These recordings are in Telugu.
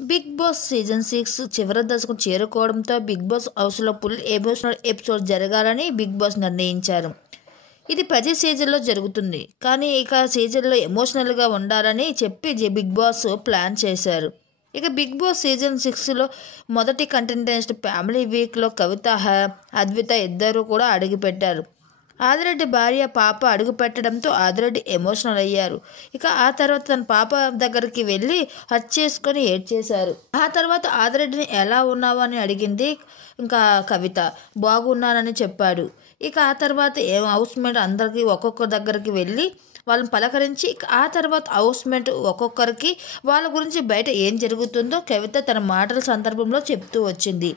బిగ్ బాస్ సీజన్ 6 చివరి దశకు చేరుకోవడంతో బిగ్ బాస్ హౌస్లో ఫుల్ ఎమోషనల్ ఎపిసోడ్ జరగాలని బిగ్ బాస్ నిర్ణయించారు. ఇది ప్రతి సీజన్లో జరుగుతుంది, కానీ ఇక సీజన్లో ఎమోషనల్గా ఉండాలని చెప్పి బిగ్ బాస్ ప్లాన్ చేశారు. ఇక బిగ్ బాస్ సీజన్ 6లో మొదటి కంటెస్టెంట్ ఫ్యామిలీ వీక్లో కవిత, అద్విత ఇద్దరు కూడా అడుగుపెట్టారు. ఆదిరెడ్డి భార్య పాప అడుగు పెట్టడంతో ఆదిరెడ్డి ఎమోషనల్ అయ్యారు. ఇక ఆ తర్వాత తన పాప దగ్గరికి వెళ్ళి హగ్ చేసుకొని ఏడ్చేశారు. ఆ తర్వాత ఆదిరెడ్డిని ఎలా ఉన్నావు అని అడిగింది ఇంకా కవిత. బాగున్నానని చెప్పాడు. ఇక ఆ తర్వాత హౌస్మేట్ అందరికీ ఒక్కొక్క దగ్గరికి వెళ్ళి వాళ్ళని పలకరించి ఆ తర్వాత హౌస్మేట్ ఒక్కొక్కరికి వాళ్ళ గురించి బయట ఏం జరుగుతుందో కవిత తన మాటల సందర్భంలో చెప్తూ వచ్చింది.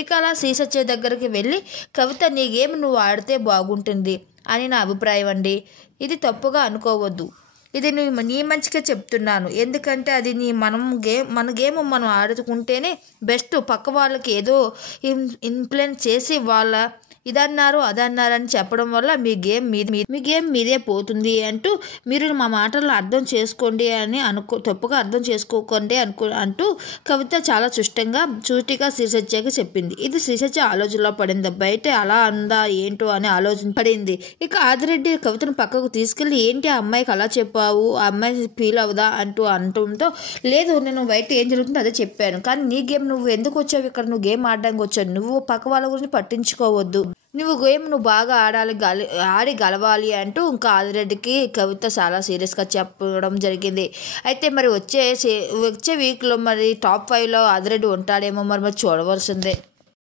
ఇక అలా శ్రీసత్య దగ్గరికి వెళ్ళి కవిత, నీ గేమ్ నువ్వు ఆడితే బాగుంటుంది అని నా అభిప్రాయం అండి. ఇది తప్పుగా అనుకోవద్దు, ఇది నీ మంచిగా చెప్తున్నాను. ఎందుకంటే అది మన గేమ్ మనం ఆడుకుంటేనే బెస్ట్. పక్క వాళ్ళకి ఏదో ఇన్ఫ్లుయెన్స్ చేసి వాళ్ళ ఇదన్నారు అదన్నారు అని చెప్పడం వల్ల మీ గేమ్ మీదే పోతుంది అంటూ మీరు మా మాటలను అర్థం చేసుకోండి అని తప్పుగా అర్థం చేసుకోకండి అంటూ కవిత చాలా సూటిగా శ్రీసత్యకి చెప్పింది. ఇది శ్రీసత్య ఆలోచనలో పడింది. బయట అలా అందా ఏంటో అని ఆలోచన పడింది. ఇక ఆదిరెడ్డి కవితను పక్కకు తీసుకెళ్ళి, ఏంటి ఆ అమ్మాయికి అలా చెప్పావు, ఆ అమ్మాయి ఫీల్ అవుదా అంటూ లేదు, నేను బయట ఏం జరుగుతుందో అదే చెప్పాను. కానీ నీ గేమ్ నువ్వు ఎందుకు వచ్చావు ఇక్కడ? నువ్వు గేమ్ ఆడడానికి వచ్చావు. నువ్వు పక్క వాళ్ళ గురించి పట్టించుకోవద్దు. నువ్వు గేమ్ నువ్వు బాగా ఆడి గెలవాలి అంటూ ఇంకా ఆదిరెడ్డికి కవిత చాలా సీరియస్గా చెప్పడం జరిగింది. అయితే మరి వచ్చే వీక్లో మరి టాప్ 5లో ఆదిరెడ్డి ఉంటాడేమో మరి చూడవలసిందే.